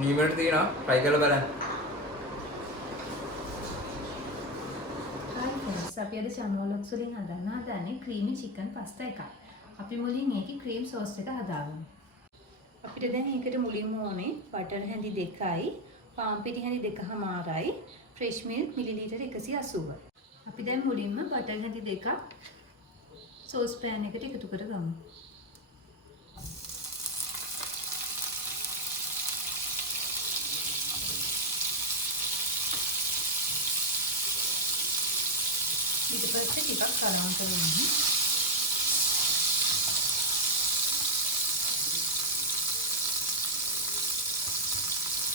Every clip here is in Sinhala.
නීමට තියෙනවා try කරලා බලන්න. හායි ෆ්‍රෙන්ඩ්ස් අපි අද චමෝලොක්ස් වලින් හදන්නේ ක්‍රීමි චිකන් පස්තා එකක්. අපි මුලින් ඒකේ ක්‍රීම් සෝස් එක හදාගමු. අපිට දැන් ඒකට මුලින්ම ඕනේ බටර් හැඳි 2යි, පාන් පිටි හැඳි 2කමාරයි, ෆ්‍රෙෂ් මිල්ක් මිලිලීටර 180. අපි දැන් මුලින්ම බටර් හැඳි 2ක් සෝස් පෑන් එකට එකතු කරගමු. ඊට පස්සේ ටිකක් කලවම් කරගමු.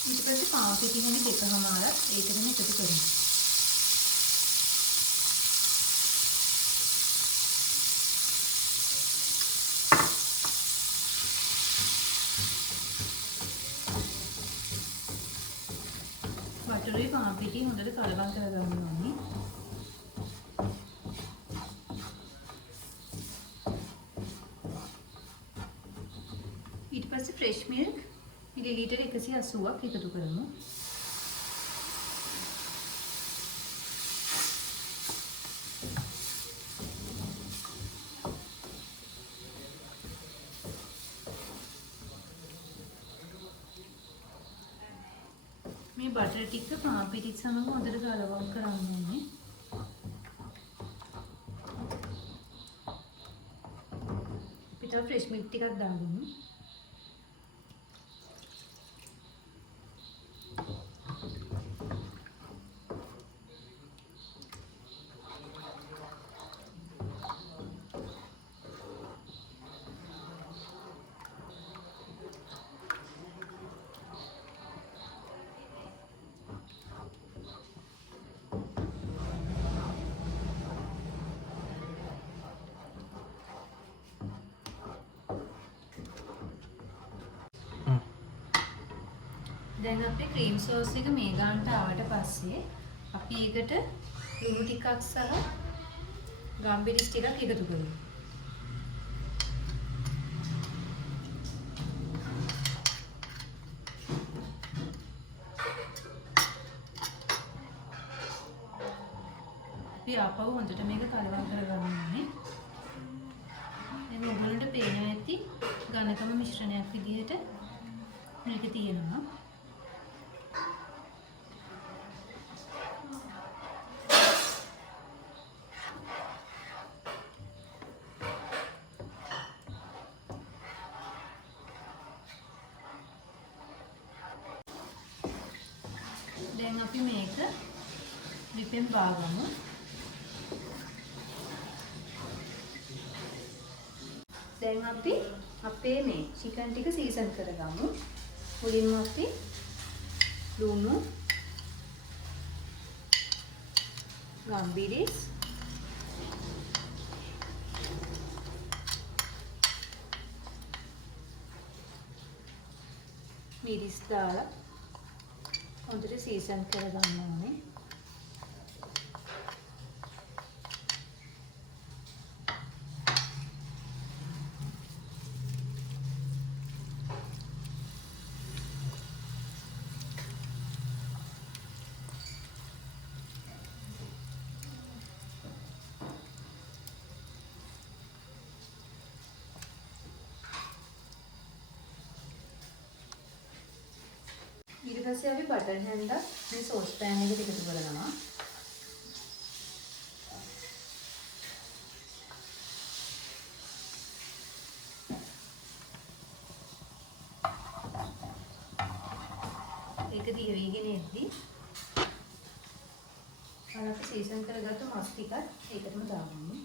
ඊට පස්සේ පාන් පිටි හැඳි 2කමාරක් ඒකටම එකතු කරමු. බටරුයි පාන් පිටි හොඳට කලවම් කරගන්න ඕනේ. ඊට පස්සේ ෆ්‍රෙෂ් මිල්ක් මිලිලීටර 180ක් එකතු කරමු. මේ බටර් ටික පාන් පිටිත් සමග හොඳට ගලවම් කරන්න ඕනේ. පිටව ෆ්‍රෙෂ් මිල්ක් ටිකක් දාගමු. දැන් අපේ ක්‍රීම් සෝස් එක මේ ගානට ආවට පස්සේ අපි ඒකට ලුණු ටිකක් සහ ගම්බිරිස් ටිකක් එකතු කරමු. අපි ආපහු හොඳට මේක කලවම් කරගන්න ඕනේ. මේ ඔයගොල්ලන්ට පේනවා ඇති ඝනකම මිශ්‍රණයක් විදිහට මේක තියෙනවා. දැන් අපි මේක විපෙන් බාගමු. දැන් අපි අපේ මේ චිකන් ටික සීසන් කරගමු. මුලින්ම අපි ලුණු, ගම්බිරිස්, මිරිස් දාලා හොඳට සීසන් කරගන්න ඕනේ. ඊට පස්සේ අපි බටර් හැන්දක් මේ සෝස් පෑන් එකට එකතු කරනවා. ඒක දියවිගෙන එද්දී අපි සීසන් කරගත්තු මස් ටිකත් ඒකටම දාගමු.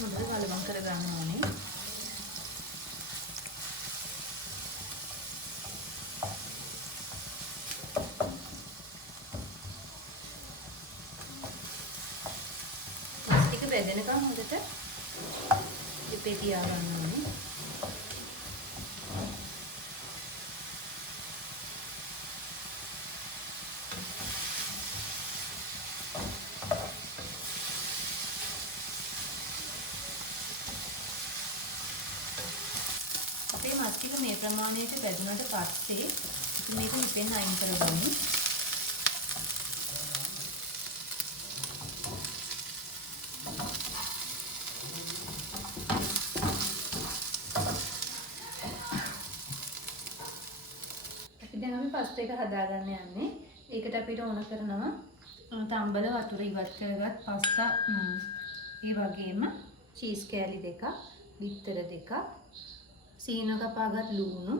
හොඳට කලවම් කරගන්න ඕනේ. ටික වැදෙනකම් හොඳට ඉපේ තියාගන්න ඕනේ. මස් ටික මේ ප්‍රමාණයට බැදුනට පස්සේ අපි මේක හිතෙන් අයින් කරගමු. දැන් අපි පස්තා එක හදාගන්න යන්නේ. ඒකට අපිට ඕන කරනවා තම්බල වතුර ඉවත් කරගත් පස්තා ඒ වගේම චීස් කෑලි දෙකක්, බිත්තර දෙකක්, සීන කපාගත් ලුණු,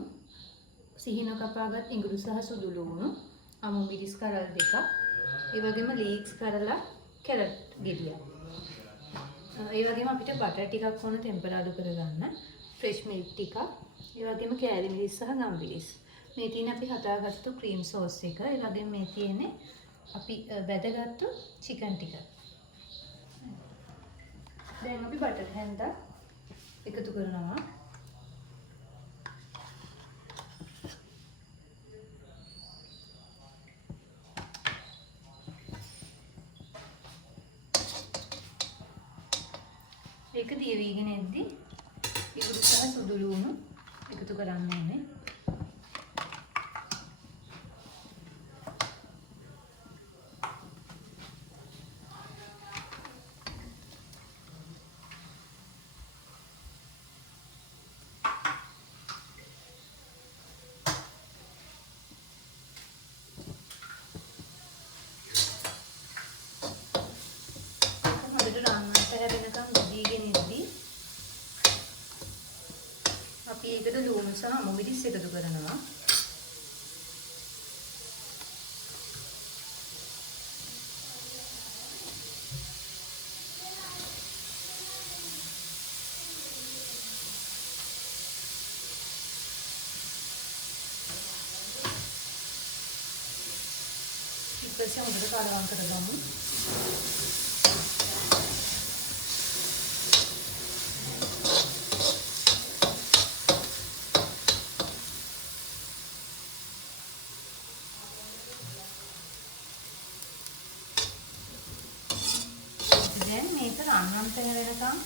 සිහින කපාගත් ඉඟුරු සහ සුදු ලුණු, අමු මිරිස් කරල් දෙකක්, ඒ වගේම ලීක්ස් කරලා කැරට් ගෙඩියක්. ඒ වගේම අපිට බටර් ටිකක් ඕන ටෙම්පරාදු කරගන්න, ෆ්‍රෙෂ් මිල්ක් ටිකක්, ඒ වගේම කෑලි මිරිස් සහ ගම්මිරිස්. මේ තියෙන අපි හදාගත්තු ක්‍රීම් සෝස් එක. ඒ වගේම මේ තියෙන්නේ අපි බැදගත්තු චිකන් ටික. දැන් අපි බටර් හැන්දා එකතු කරනවා. ඒක දියවිගෙන එද්දි ඉඟුරු සහ සුදු ලුණු එකතු කරන්න ඕනේ. අපි ඒකට ලුණු සහ අමු මිරිස් එකතු කරනවා. ඊට පස්සේ හොඳට කලවම් කරගමු. දැන් මේක රන්නම් තැන වෙනකම්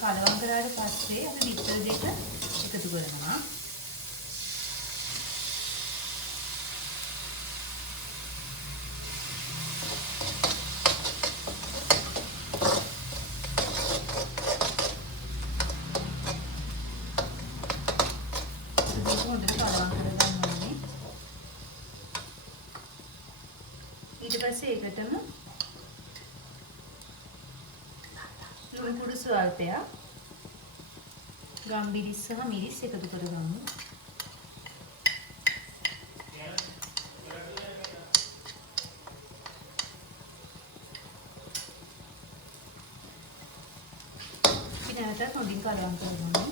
කලවම් කරාට පස්සේ අපි බිත්තර දෙක එකතු කරනවා. හොඳට කලවම් කරගන්න ඕනේ. ඊට පස්සේ ඒකටම ලුණු කුඩු ස්වල්පයක්, ගම්මිරිස් සහ මිරිස් එකතු කරගමු. අපි නැවතත් හොඳින් කලවම් කරගමු.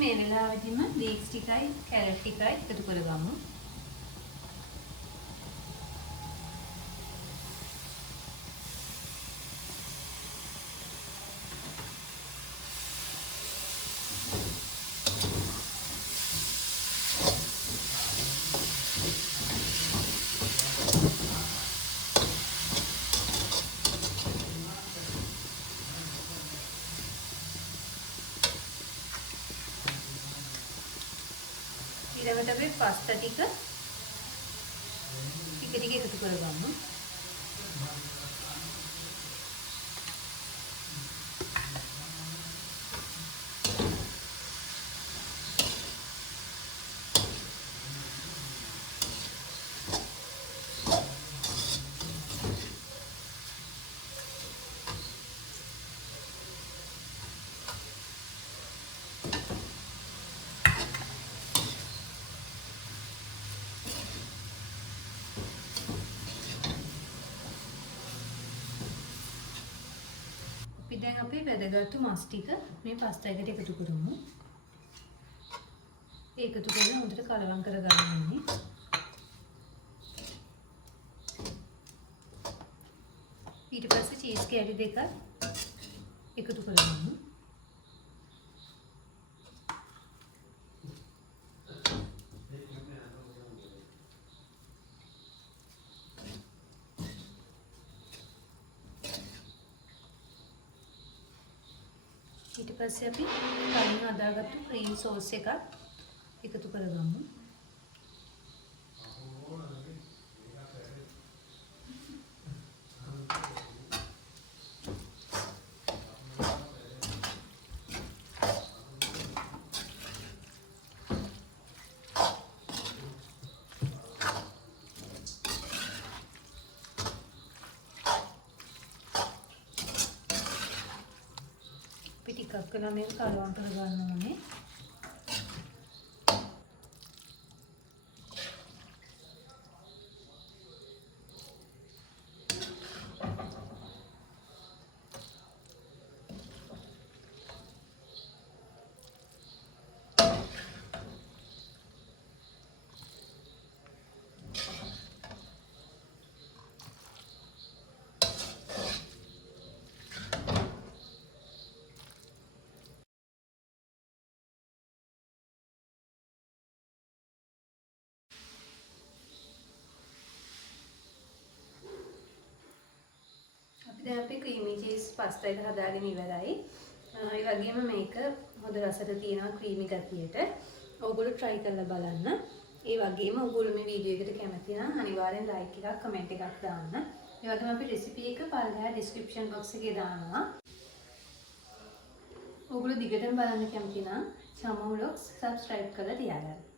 මේ වෙලාවෙදිම ලීක්ස් ටිකයි කැරට් ටිකයි එකතු කරගමු. ඊළඟට අපි පස්තා ටික එකතු කරගමු. අපි දැන් අපේ වැදගත්තු මස් ටික මේ පස්තා එකට එකතු කරමු. ඒකතු කරලා හොඳට කලවම් කරගන්න ඕනේ. ඊට පස්සේ චීස් කෑලි දෙකක් එකතු කරගමු. ඊට පස්සේ අපි කලින් හදාගත්තු ක්‍රීම් සෝස් එකක් එකතු කරගමු. අපි ටිකක් වෙලා මේක කලවම් කරගන්න ඕනේ. දැන් අපි ක්‍රීමි චීස් පස්තා එක හදාගෙන ඉවරයි. ඒ වගේම මේක හොඳ රසට තියෙනවා ක්‍රීමි ගතියට. ඔයගොල්ලෝ try කරලා බලන්න. ඒ වගේම ඔයගොල්ලෝ මේ වීඩියෝ එකට කැමති නම් අනිවාර්යෙන් like එකක් comment එකක් දාන්න. ඒ වගේම අපි recipe එක පල්ලෙහා description box එකේ දානවා. ඔයගොල්ලෝ දිගටම බලන්න කැමති නම් චමෝ vlogs subscribe කරලා තියාගන්න.